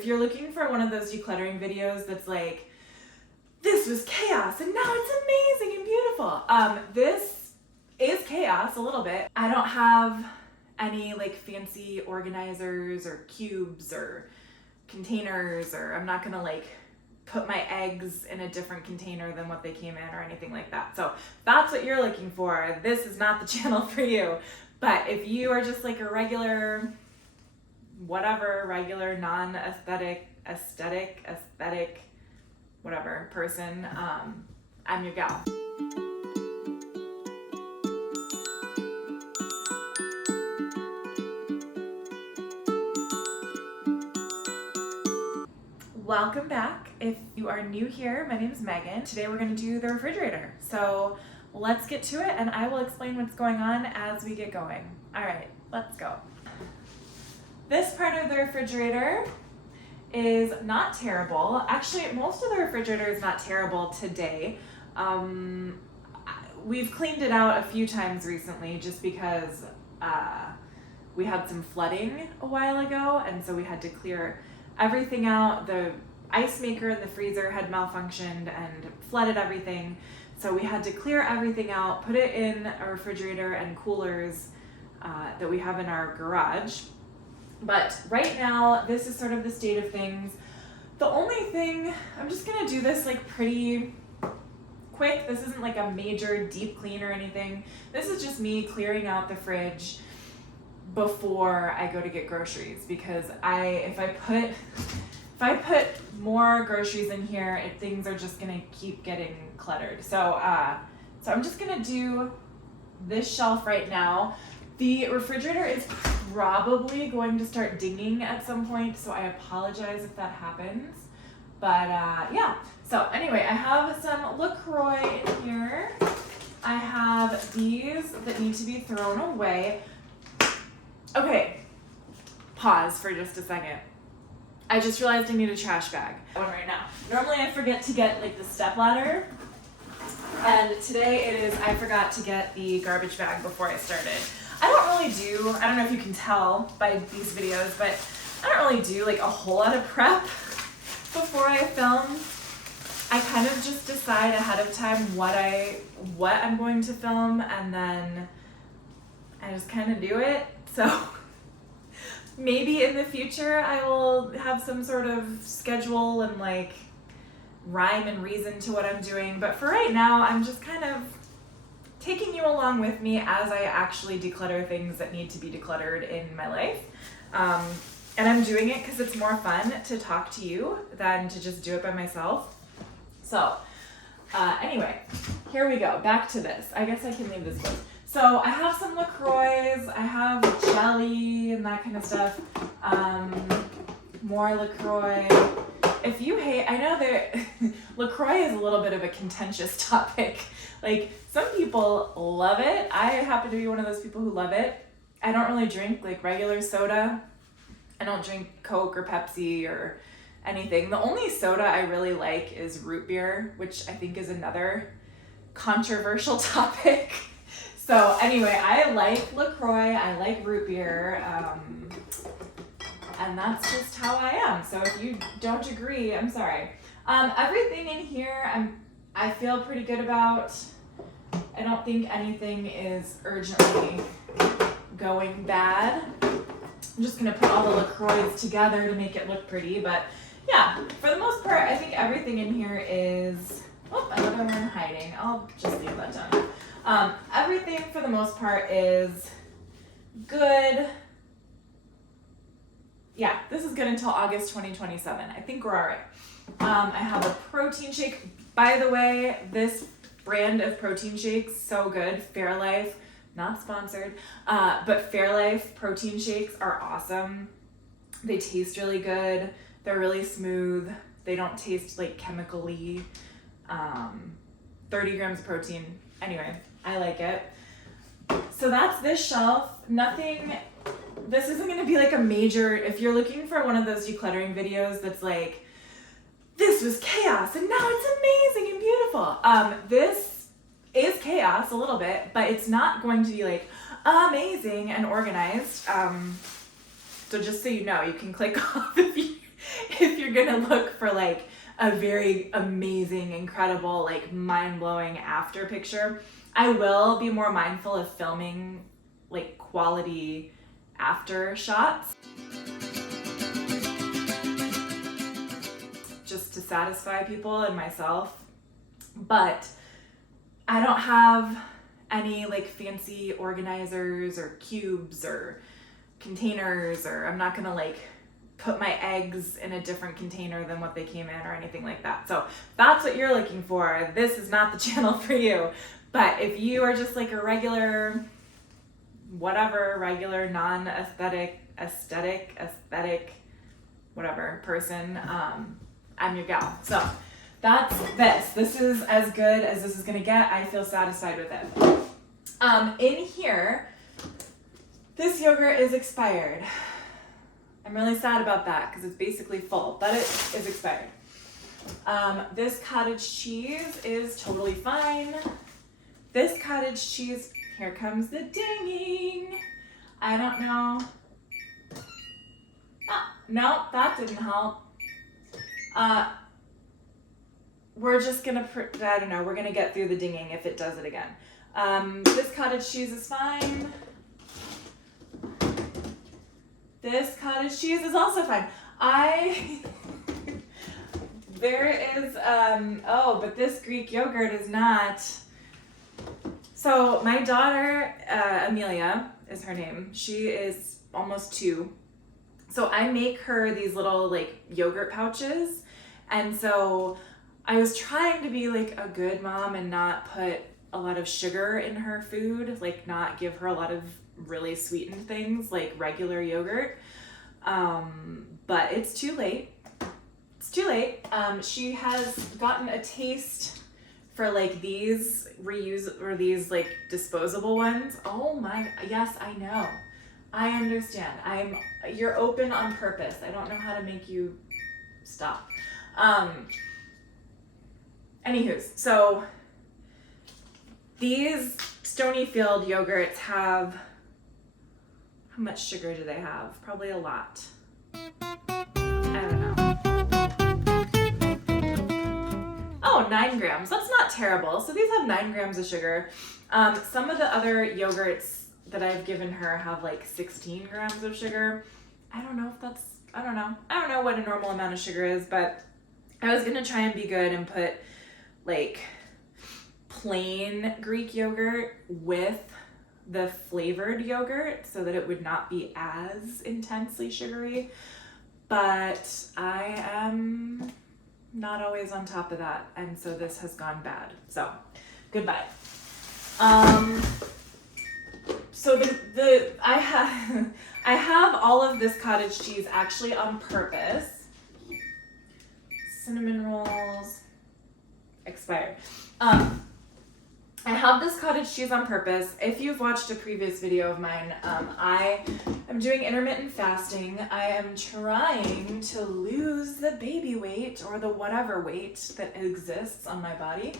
if you're looking for one of those decluttering videos that's like, this was chaos and now it's amazing and beautiful. This is chaos a little bit. I don't have any like fancy organizers or cubes or containers, or I'm not gonna like put my eggs in a different container than what they came in or anything like that. So if that's what you're looking for, this is not the channel for you. But if you are just like a regular, whatever, regular non-aesthetic, aesthetic, whatever person, I'm your gal. Welcome back. If you are new here, my name is Megan. Today we're going to do the refrigerator. So let's get to it and I will explain what's going on as we get going. All right, let's go. This part of the refrigerator is not terrible. Actually, most of the refrigerator is not terrible today. We've cleaned it out a few times recently just because we had some flooding a while ago, and so we had to clear everything out. The ice maker in the freezer had malfunctioned and flooded everything. So we had to clear everything out, put it in a refrigerator and coolers that we have in our garage. But right now, this is sort of the state of things. The only thing, I'm just gonna do this like pretty quick. This isn't like a major deep clean or anything. This is just me clearing out the fridge before I go to get groceries, because if I put more groceries in here, things are just gonna keep getting cluttered. So I'm just gonna do this shelf right now. The refrigerator is probably going to start dinging at some point, so I apologize if that happens. But yeah, so anyway, I have some LaCroix in here. I have these that need to be thrown away. Okay, pause for just a second. I just realized I need a trash bag. One right now. Normally I forget to get like the step ladder, and today I forgot to get the garbage bag before I started. I don't know if you can tell by these videos, but I don't really do like a whole lot of prep before I film. I kind of just decide ahead of time what I'm going to film, and then I just kind of do it. So maybe in the future I will have some sort of schedule and like rhyme and reason to what I'm doing. But for right now, I'm just kind of taking you along with me as I actually declutter things that need to be decluttered in my life. And I'm doing it because it's more fun to talk to you than to just do it by myself. So anyway, here we go. Back to this. I guess I can leave this closed. So I have some LaCroix, I have jelly and that kind of stuff. More LaCroix. If you hate, I know that LaCroix is a little bit of a contentious topic. Like, some people love it. I happen to be one of those people who love it. I don't really drink like regular soda. I don't drink Coke or Pepsi or anything. The only soda I really like is root beer, which I think is another controversial topic. So anyway, I like LaCroix, I like root beer, and that's just how I am. So if you don't agree, I'm sorry. Everything in here I feel pretty good about. I don't think anything is urgently going bad. I'm just gonna put all the LaCroix together to make it look pretty, but yeah, for the most part, I think everything in here is, another one hiding. I'll just leave that done. Everything for the most part is good. Yeah, this is good until August 2027. I think we're all right. I have a protein shake. By the way, this brand of protein shakes, so good. Fairlife, not sponsored, but Fairlife protein shakes are awesome. They taste really good. They're really smooth. They don't taste like chemically. 30 grams of protein. Anyway, I like it. So that's this shelf. This isn't going to be like a major, if you're looking for one of those decluttering videos that's like, this was chaos and now it's amazing and beautiful. This is chaos a little bit, but it's not going to be like amazing and organized. So just so you know, you can click off if you're gonna look for like a very amazing, incredible, like mind-blowing after picture, I will be more mindful of filming like quality after shots, just to satisfy people and myself. But I don't have any like fancy organizers or cubes or containers, or I'm not gonna like put my eggs in a different container than what they came in or anything like that. So if that's what you're looking for, this is not the channel for you. But if you are just like a regular, whatever, regular non-aesthetic, aesthetic, whatever person, I'm your gal. So that's this. This is as good as this is gonna get. I feel satisfied with it. In here, this yogurt is expired. I'm really sad about that because it's basically full, but it is expired. This cottage cheese is totally fine. This cottage cheese, here comes the dinging. I don't know. Ah, no, that didn't help. We're just gonna, I don't know, we're gonna get through the dinging if it does it again. This cottage cheese is fine. This cottage cheese is also fine. There is, oh, but this Greek yogurt is not. So my daughter, Amelia is her name. She is almost 2. So I make her these little like yogurt pouches. And so I was trying to be like a good mom and not put a lot of sugar in her food, like not give her a lot of really sweetened things like regular yogurt. But it's too late. It's too late. She has gotten a taste for like these these like disposable ones. Oh my, yes, I know. I understand. You're open on purpose. I don't know how to make you stop. Anywho's, so these Stonyfield yogurts have, how much sugar do they have? Probably a lot. I don't know. Oh, 9 grams. That's not terrible. So these have 9 grams of sugar. Some of the other yogurts that I've given her have like 16 grams of sugar. I don't know if that's, I don't know. I don't know what a normal amount of sugar is, but I was gonna try and be good and put like plain Greek yogurt with the flavored yogurt so that it would not be as intensely sugary, but I am not always on top of that, and so this has gone bad. So goodbye. So I have all of this cottage cheese actually on purpose. Cinnamon rolls expired. I have this cottage cheese on purpose. If you've watched a previous video of mine, I am doing intermittent fasting. I am trying to lose the baby weight or the whatever weight that exists on my body.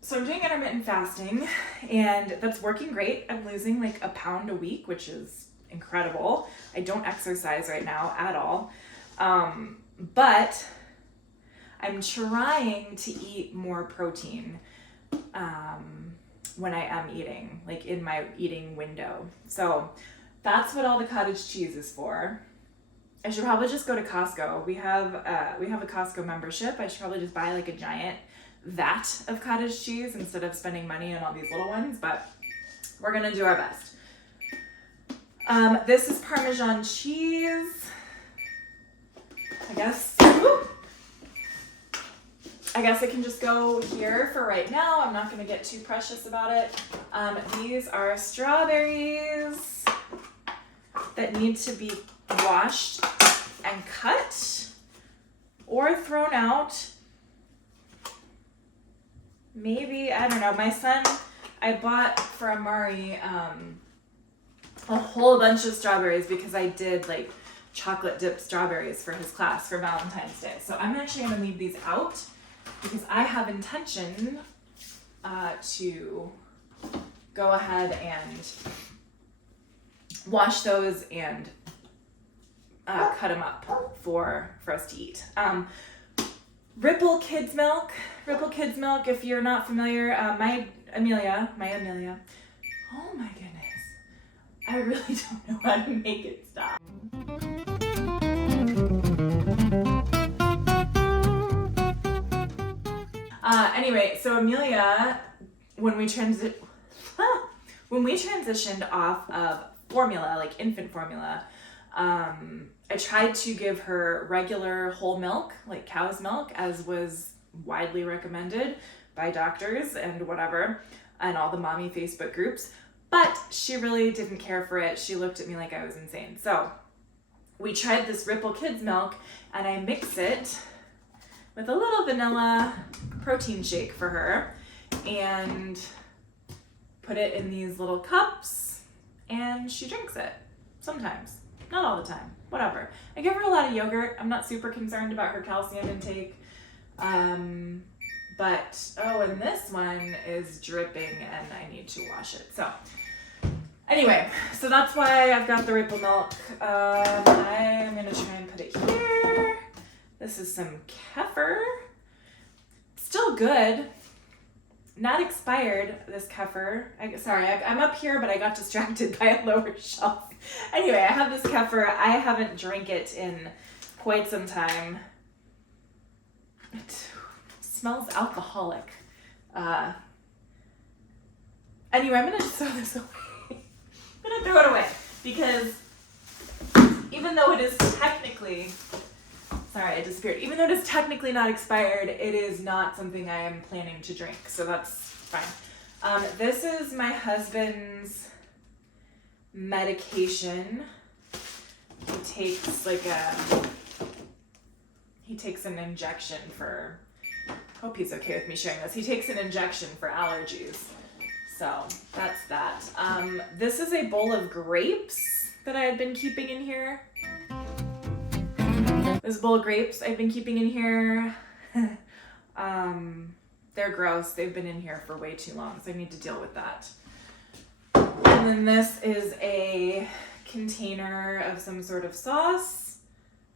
So I'm doing intermittent fasting, and that's working great. I'm losing like a pound a week, which is incredible. I don't exercise right now at all. But I'm trying to eat more protein when I am eating, like in my eating window. So that's what all the cottage cheese is for. I should probably just go to Costco. We have a Costco membership. I should probably just buy like a giant vat of cottage cheese instead of spending money on all these little ones, but we're gonna do our best. This is Parmesan cheese. I guess I can just go here for right now. I'm not gonna get too precious about it. These are strawberries that need to be washed and cut or thrown out. Maybe, I don't know. My son, I bought for Amari a whole bunch of strawberries because I did like chocolate dipped strawberries for his class for Valentine's Day. So I'm actually gonna leave these out because I have intention to go ahead and wash those and cut them up for us to eat. Ripple Kids Milk. Ripple Kids Milk, if you're not familiar, my Amelia, oh my goodness, I really don't know how to make it stop. Anyway, so Amelia, when we transitioned off of formula, like infant formula, I tried to give her regular whole milk, like cow's milk, as was widely recommended by doctors and whatever, and all the mommy Facebook groups, but she really didn't care for it. She looked at me like I was insane. So we tried this Ripple Kids Milk, and I mix it with a little vanilla protein shake for her and put it in these little cups, and she drinks it sometimes. Not all the time, whatever. I give her a lot of yogurt. I'm not super concerned about her calcium intake. But, and this one is dripping and I need to wash it. So, anyway, so that's why I've got the Ripple milk. I am going to try and put it here. This is some kefir. Still good. Not expired, this kefir. I'm up here, but I got distracted by a lower shelf. Anyway, I have this kefir. I haven't drank it in quite some time. It smells alcoholic. Anyway, I'm going to throw this away. I'm going to throw it away because even though it is technically... Sorry, it disappeared. Even though it is technically not expired, it is not something I am planning to drink, so that's fine. This is my husband's medication. He takes an injection for, hope he's okay with me sharing this. He takes an injection for allergies. So that's that. This is a bowl of grapes that I had been keeping in here. This bowl of grapes I've been keeping in here. They're gross. They've been in here for way too long, so I need to deal with that. And then this is a container of some sort of sauce.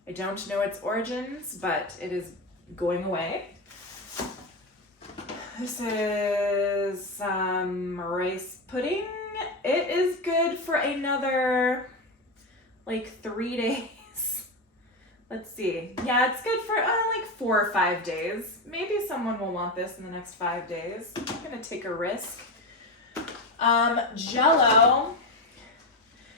I don't know its origins, but it is going away. This is some rice pudding. It is good for another, 3 days. Let's see. Yeah, it's good for 4 or 5 days. Maybe someone will want this in the next 5 days. I'm gonna take a risk. Jell-O.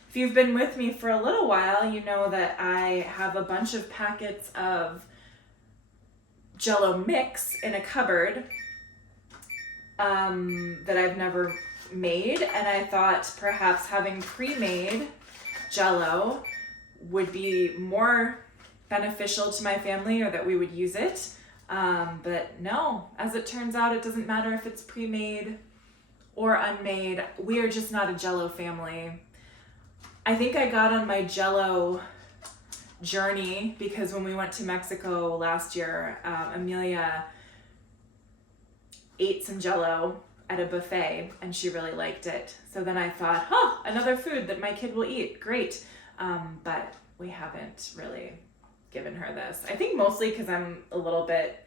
If you've been with me for a little while, you know that I have a bunch of packets of Jell-O mix in a cupboard that I've never made, and I thought perhaps having pre-made Jell-O would be more beneficial to my family, or that we would use it. But no, as it turns out, it doesn't matter if it's pre-made or unmade. We are just not a Jell-O family. I think I got on my Jell-O journey because when we went to Mexico last year, Amelia ate some Jell-O at a buffet and she really liked it. So then I thought, another food that my kid will eat. Great. But we haven't really given her this. I think mostly because I'm a little bit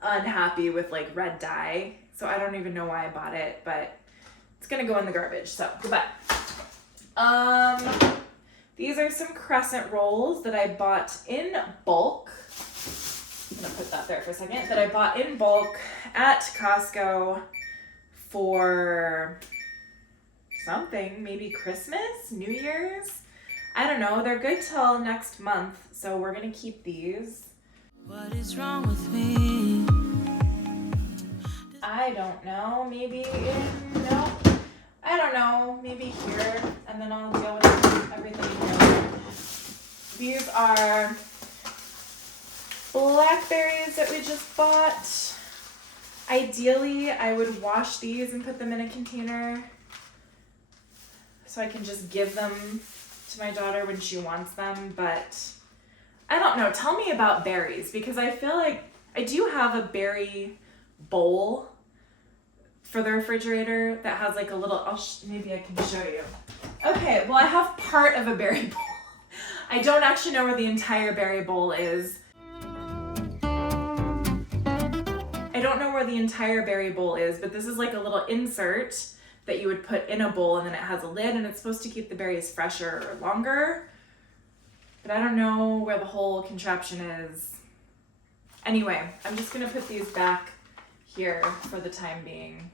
unhappy with red dye. So I don't even know why I bought it, but it's gonna go in the garbage. So goodbye. These are some crescent rolls that I bought in bulk. I'm gonna put that there for a second. That I bought in bulk at Costco for something, maybe Christmas, New Year's. I don't know. They're good till next month, so we're gonna keep these. What is wrong with me? I don't know. Maybe no. I don't know. Maybe here, and then I'll deal with everything here. These are blackberries that we just bought. Ideally, I would wash these and put them in a container so I can just give them to my daughter when she wants them, but I don't know. Tell me about berries, because I feel like I do have a berry bowl for the refrigerator that has a little, maybe I can show you. Okay, well I have part of a berry bowl. I don't actually know where the entire berry bowl is. I don't know where the entire berry bowl is, but this is like a little insert that you would put in a bowl, and then it has a lid, and it's supposed to keep the berries fresher or longer. But I don't know where the whole contraption is. Anyway, I'm just gonna put these back here for the time being,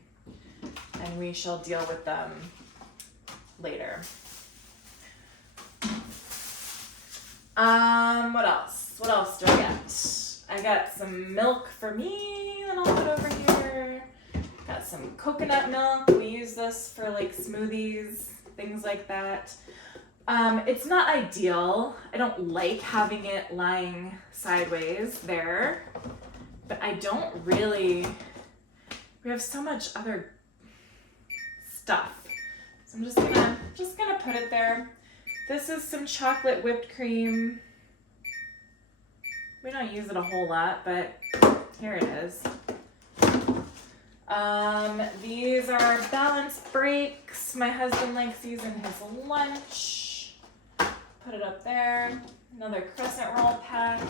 and we shall deal with them later. What else? What else do I get? I got some milk for me that I'll put over here. Got some coconut milk. We use this for like smoothies, things like that. It's not ideal. I don't like having it lying sideways there, but I don't really, we have so much other stuff. So I'm just gonna put it there. This is some chocolate whipped cream. We don't use it a whole lot, but here it is. These are balance breaks. My husband likes these in his lunch. Put it up there. Another crescent roll pack.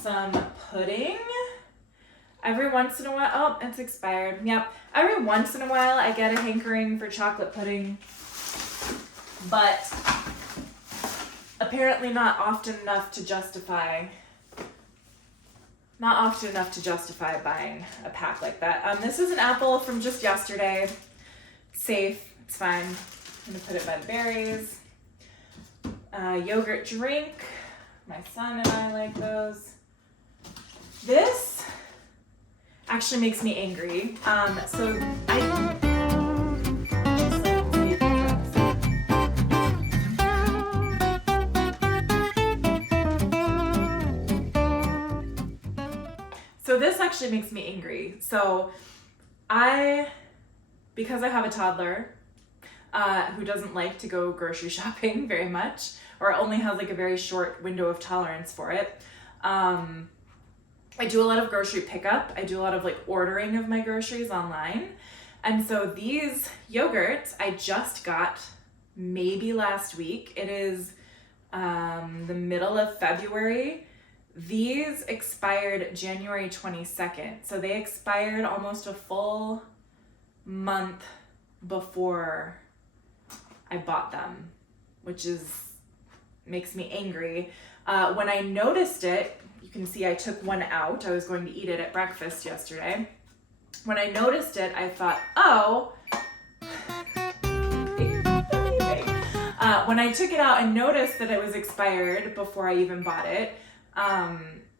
Some pudding. Every once in a while, oh, it's expired. Yep. Every once in a while I get a hankering for chocolate pudding, but apparently not often enough to justify buying a pack like that. This is an apple from just yesterday. It's safe, it's fine. I'm gonna put it by the berries. Yogurt drink. My son and I like those. This actually makes me angry. So this actually makes me angry. So because I have a toddler who doesn't like to go grocery shopping very much, or only has like a very short window of tolerance for it, I do a lot of grocery pickup. I do a lot of like ordering of my groceries online. And so these yogurts I just got maybe last week. It is the middle of February. These expired January 22nd. So they expired almost a full month before I bought them, which makes me angry. When I noticed it, you can see I took one out. I was going to eat it at breakfast yesterday. When I noticed it, I thought, oh, when I took it out and noticed that it was expired before I even bought it, I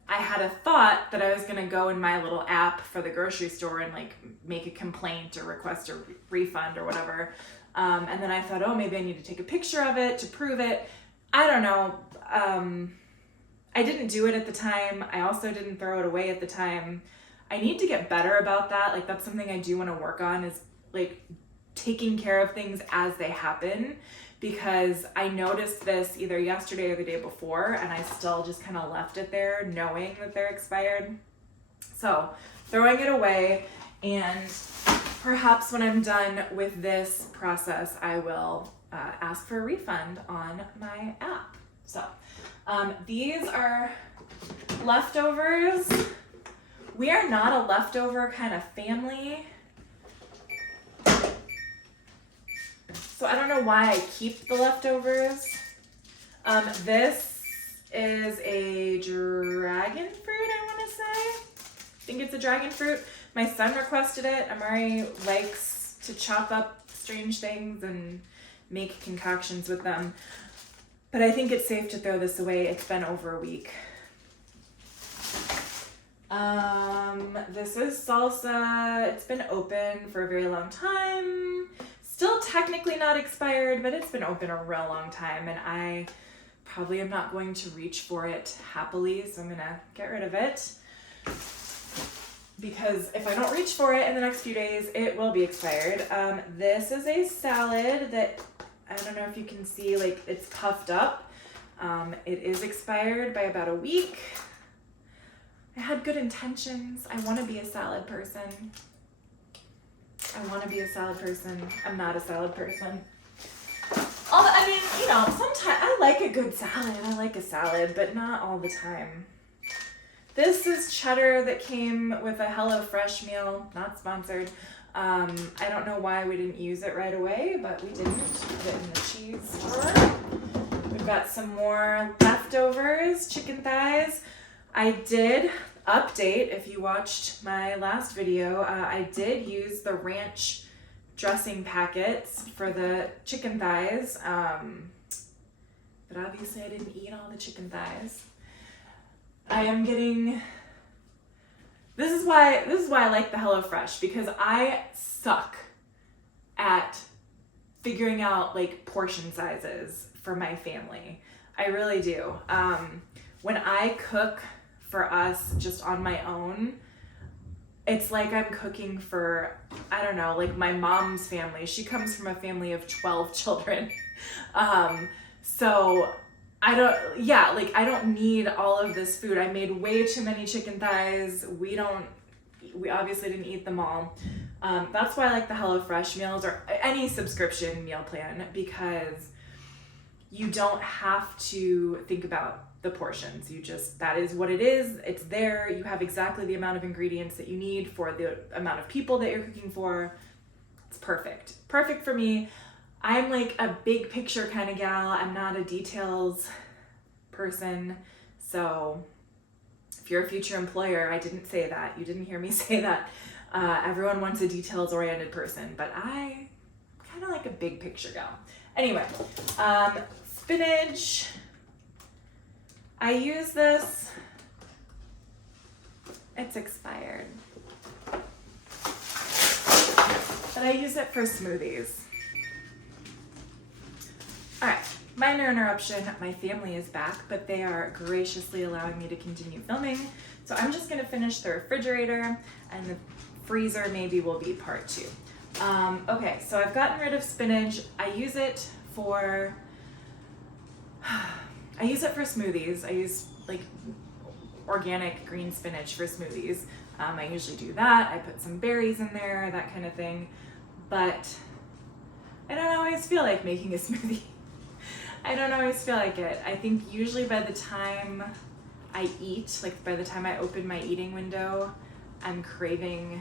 had a thought that I was gonna go in my little app for the grocery store and like make a complaint or request a refund or whatever. And then I thought, oh, maybe I need to take a picture of it to prove it. I don't know. I didn't do it at the time. I also didn't throw it away at the time. I need to get better about that. Like that's something I do want to work on, is like taking care of things as they happen, because I noticed this either yesterday or the day before and I still just kind of left it there knowing that they're expired. So throwing it away, and perhaps when I'm done with this process, I will ask for a refund on my app. So these are leftovers. We are not a leftover kind of family. So I don't know why I keep the leftovers. This is a dragon fruit, I want to say. I think it's a dragon fruit. My son requested it. Amari likes to chop up strange things and make concoctions with them. But I think it's safe to throw this away. It's been over a week. This is salsa. It's been open for a very long time. Still technically not expired, but it's been open a real long time, and I probably am not going to reach for it happily, so I'm gonna get rid of it. Because if I don't reach for it in the next few days, it will be expired. This is a salad that, I don't know if you can see, like it's puffed up. It is expired by about a week. I had good intentions. I want to be a salad person. I'm not a salad person. I mean, you know, sometimes I like a good salad. I like a salad, but not all the time. This is cheddar that came with a HelloFresh meal, not sponsored. I don't know why we didn't use it right away, but we didn't. Put it in the cheese drawer. We've got some more leftovers, chicken thighs. I did update, if you watched my last video, I did use the ranch dressing packets for the chicken thighs, but obviously I didn't eat all the chicken thighs. I am getting, this is why I like the HelloFresh, because I suck at figuring out like portion sizes for my family. I really do. When I cook for us just on my own, it's like I'm cooking for, I don't know, like my mom's family. She comes from a family of 12 children. So I don't need all of this food. I made way too many chicken thighs. We obviously didn't eat them all. That's why I like the HelloFresh meals or any subscription meal plan, because you don't have to think about the portions. That is what it is. It's there. You have exactly the amount of ingredients that you need for the amount of people that you're cooking for. It's perfect. Perfect for me. I'm like a big picture kind of gal. I'm not a details person. So if you're a future employer, I didn't say that. You didn't hear me say that. Everyone wants a details oriented person, but I kind of like a big picture gal. Anyway, spinach. I use this, it's expired, but I use it for smoothies. All right, minor interruption, my family is back, but they are graciously allowing me to continue filming. So I'm just gonna finish the refrigerator, and the freezer maybe will be part 2. Okay, so I've gotten rid of spinach. I use it for smoothies. I use like organic green spinach for smoothies. I usually do that. I put some berries in there, that kind of thing. But I don't always feel like making a smoothie. I don't always feel like it. I think usually by the time I eat, like by the time I open my eating window, I'm craving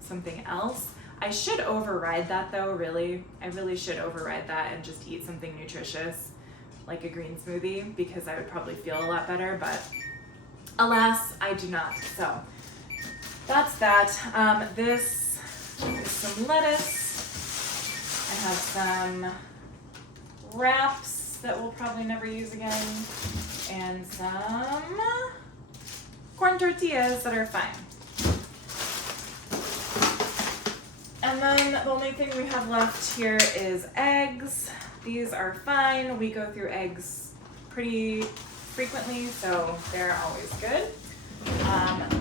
something else. I should override that though, really. I really should override that and just eat something nutritious, like a green smoothie, because I would probably feel a lot better, but alas, I do not. So that's that. This is some lettuce. I have some wraps that we'll probably never use again, and some corn tortillas that are fine. And then the only thing we have left here is eggs. These are fine. We go through eggs pretty frequently, so they're always good.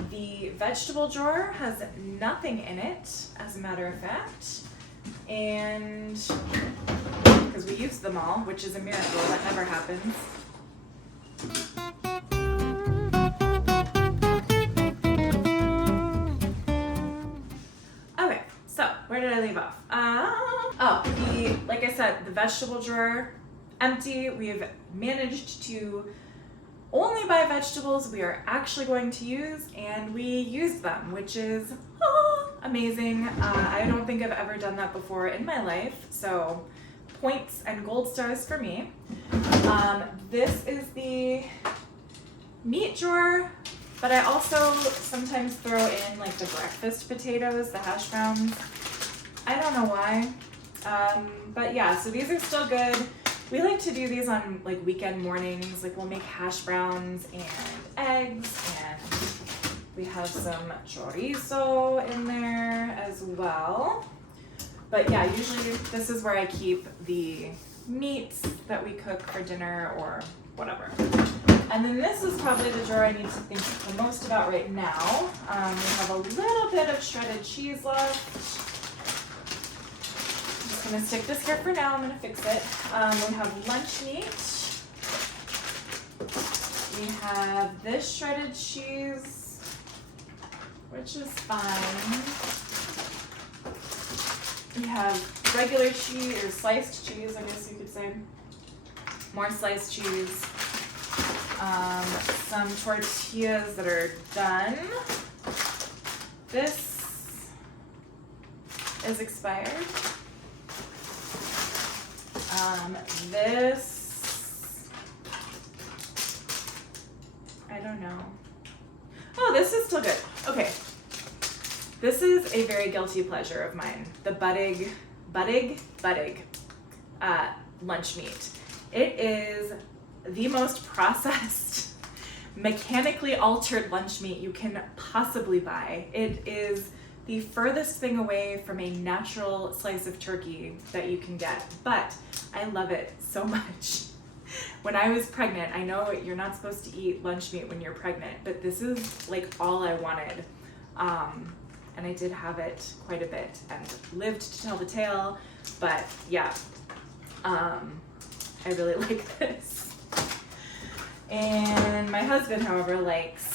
The vegetable drawer has nothing in it, as a matter of fact. And because we used them all, which is a miracle, that never happens. Okay, so where did I leave off? Like I said, the vegetable drawer, empty. We have managed to only buy vegetables we are actually going to use, and we use them, which is amazing. I don't think I've ever done that before in my life, so points and gold stars for me. This is the meat drawer, but I also sometimes throw in like the breakfast potatoes, the hash browns. I don't know why, but yeah, so these are still good. We like to do these on like weekend mornings. Like we'll make hash browns and eggs, and we have some chorizo in there as well. But yeah, usually this is where I keep the meats that we cook for dinner or whatever. And then this is probably the drawer I need to think the most about right now. We have a little bit of shredded cheese left. I'm gonna stick this here for now. I'm gonna fix it. We have lunch meat. We have this shredded cheese, which is fine. We have regular cheese, or sliced cheese, I guess you could say. More sliced cheese. Some tortillas that are done. This is expired. This, I don't know. Oh, this is still good. Okay. This is a very guilty pleasure of mine. The Buddig lunch meat. It is the most processed, mechanically altered lunch meat you can possibly buy. It is the furthest thing away from a natural slice of turkey that you can get, but I love it so much. When I was pregnant, I know you're not supposed to eat lunch meat when you're pregnant, but this is like all I wanted. And I did have it quite a bit and lived to tell the tale, but yeah, I really like this. And my husband, however, likes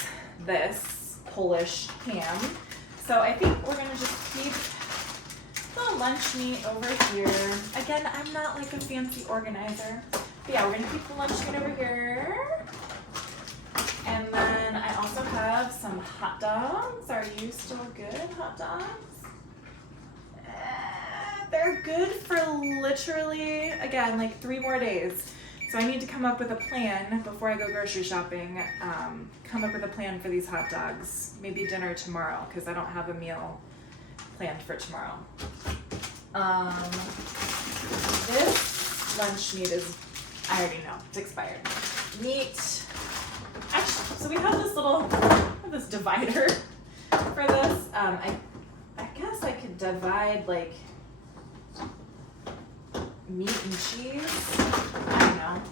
this Polish ham. So I think we're gonna just keep the lunch meat over here. Again, I'm not like a fancy organizer. But yeah, we're gonna keep the lunch meat over here. And then I also have some hot dogs. Are you still good, hot dogs? They're good for literally, again, like 3 more days. So I need to come up with a plan before I go grocery shopping. Come up with a plan for these hot dogs. Maybe dinner tomorrow, because I don't have a meal planned for tomorrow. This lunch meat is, I already know, it's expired. Meat. Actually, so we have this divider for this. I guess I could divide like meat and cheese. I don't know.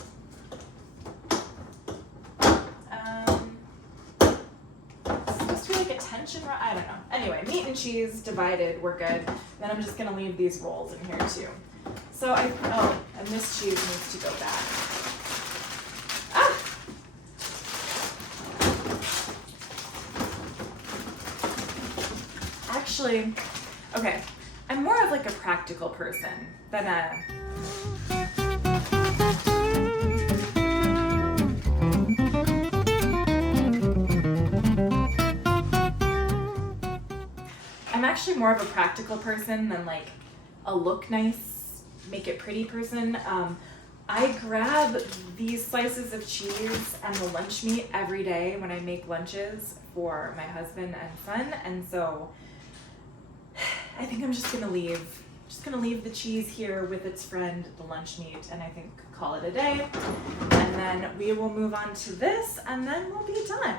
It's supposed to be like a tension rod. I don't know. Anyway, meat and cheese divided, we're good. Then I'm just gonna leave these rolls in here too. So and this cheese needs to go back. Actually, okay, I'm more of like a practical person than a... I'm actually more of a practical person than like a look nice, make it pretty person. I grab these slices of cheese and the lunch meat every day when I make lunches for my husband and son, and so I think I'm just gonna leave the cheese here with its friend, the lunch meat, and I think call it a day. And then we will move on to this, and then we'll be done.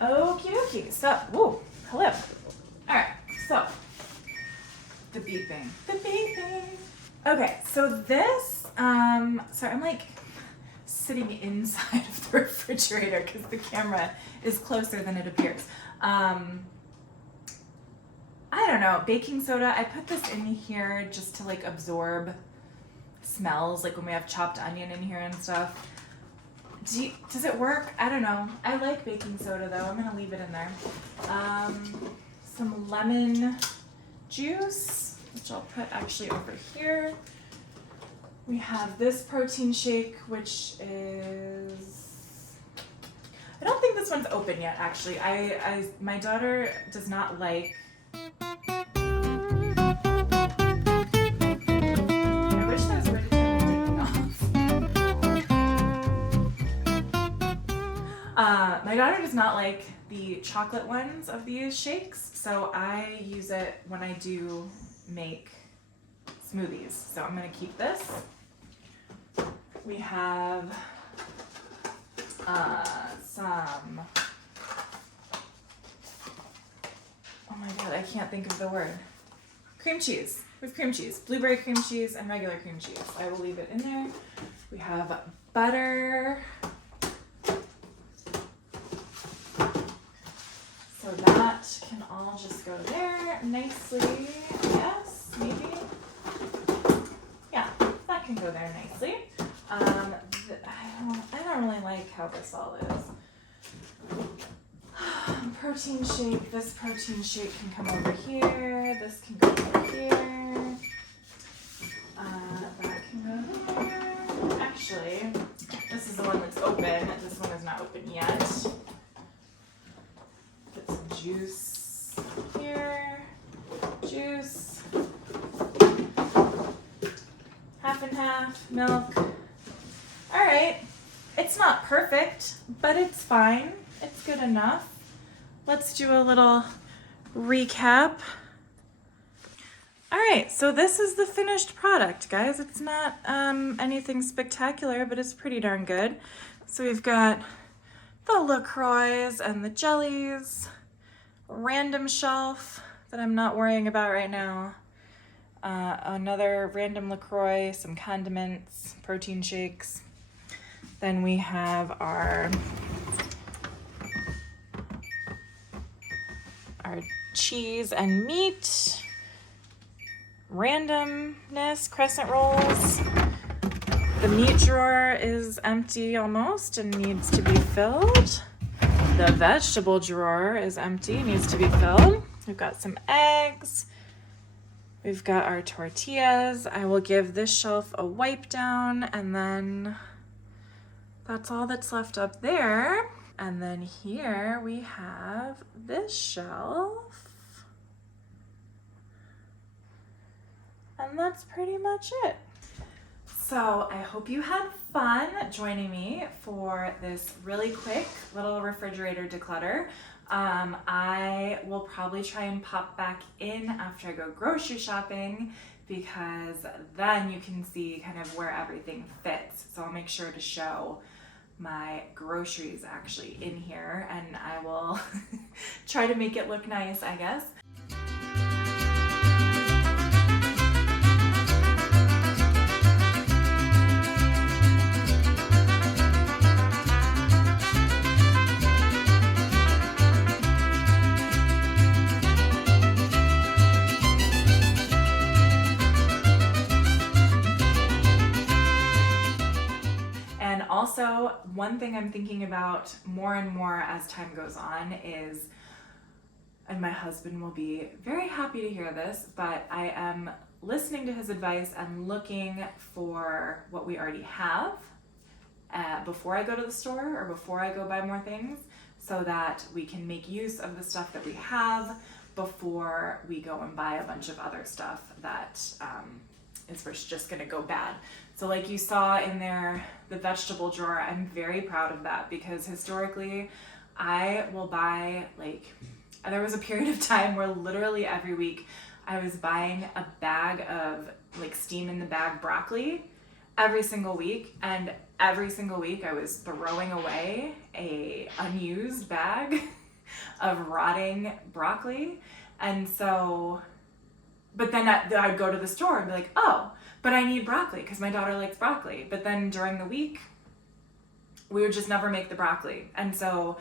Okie dokie. So, whoa, hello. All right, so the beeping. Okay, so this, sorry, I'm like sitting inside of the refrigerator because the camera is closer than it appears. I don't know, baking soda. I put this in here just to like absorb smells, like when we have chopped onion in here and stuff. Does it work? I don't know. I like baking soda though. I'm gonna leave it in there. Some lemon juice, which I'll put actually over here. We have this protein shake, which is, I don't think this one's open yet actually. My daughter does not like, my daughter does not like the chocolate ones of these shakes, so I use it when I do make smoothies. So I'm gonna keep this. We have some, oh my god, I can't think of the word. Cream cheese, with cream cheese, blueberry cream cheese and regular cream cheese. I will leave it in there. We have butter. So that can all just go there nicely, yes, maybe. Yeah, that can go there nicely. I don't really like how this all is. Protein shake, this protein shake can come over here, this can go over here. open. This one is not open yet. Put some juice here. Juice. Half and half. Milk. All right. It's not perfect, but it's fine. It's good enough. Let's do a little recap. All right, so this is the finished product, guys. It's not anything spectacular, but it's pretty darn good. So we've got the LaCroix and the jellies, random shelf that I'm not worrying about right now, another random LaCroix, some condiments, protein shakes. Then we have our cheese and meat, randomness, crescent rolls. The meat drawer is empty almost and needs to be filled. The vegetable drawer is empty, needs to be filled. We've got some eggs. We've got our tortillas. I will give this shelf a wipe down, and then that's all that's left up there. And then here we have this shelf. And that's pretty much it. So I hope you had fun joining me for this really quick little refrigerator declutter. I will probably try and pop back in after I go grocery shopping, because then you can see kind of where everything fits. So I'll make sure to show my groceries actually in here, and I will try to make it look nice, I guess. Also, one thing I'm thinking about more and more as time goes on is, and my husband will be very happy to hear this, but I am listening to his advice and looking for what we already have before I go to the store or before I go buy more things, so that we can make use of the stuff that we have before we go and buy a bunch of other stuff that is just gonna go bad. So like you saw in there, the vegetable drawer, I'm very proud of that, because historically I will buy, there was a period of time where literally every week I was buying a bag of steam in the bag broccoli every single week, and every single week I was throwing away a unused bag of rotting broccoli. And so, but then I'd go to the store and be like, oh, but I need broccoli because my daughter likes broccoli. But then during the week, we would just never make the broccoli. And so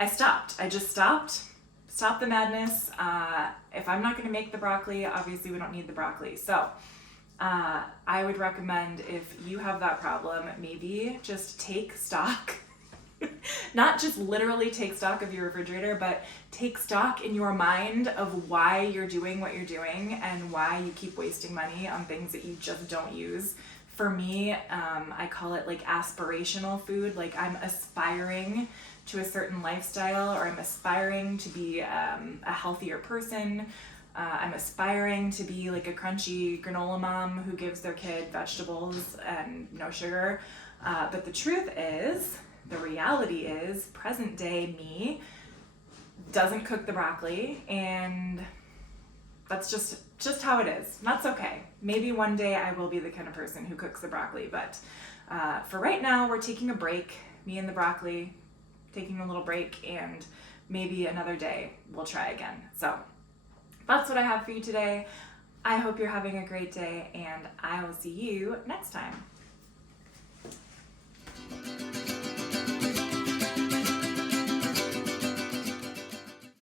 I stopped. I just stopped the madness. If I'm not going to make the broccoli, obviously we don't need the broccoli. So I would recommend, if you have that problem, maybe just take stock. Not just literally take stock of your refrigerator, but take stock in your mind of why you're doing what you're doing and why you keep wasting money on things that you just don't use. For me, I call it aspirational food. I'm aspiring to a certain lifestyle, or I'm aspiring to be a healthier person. I'm aspiring to be a crunchy granola mom who gives their kid vegetables and no sugar. But the truth is, the reality is, present day me doesn't cook the broccoli, and that's just how it is. And that's okay. Maybe one day I will be the kind of person who cooks the broccoli, but for right now, we're taking a break, me and the broccoli, taking a little break, and maybe another day we'll try again. So that's what I have for you today. I hope you're having a great day, and I will see you next time.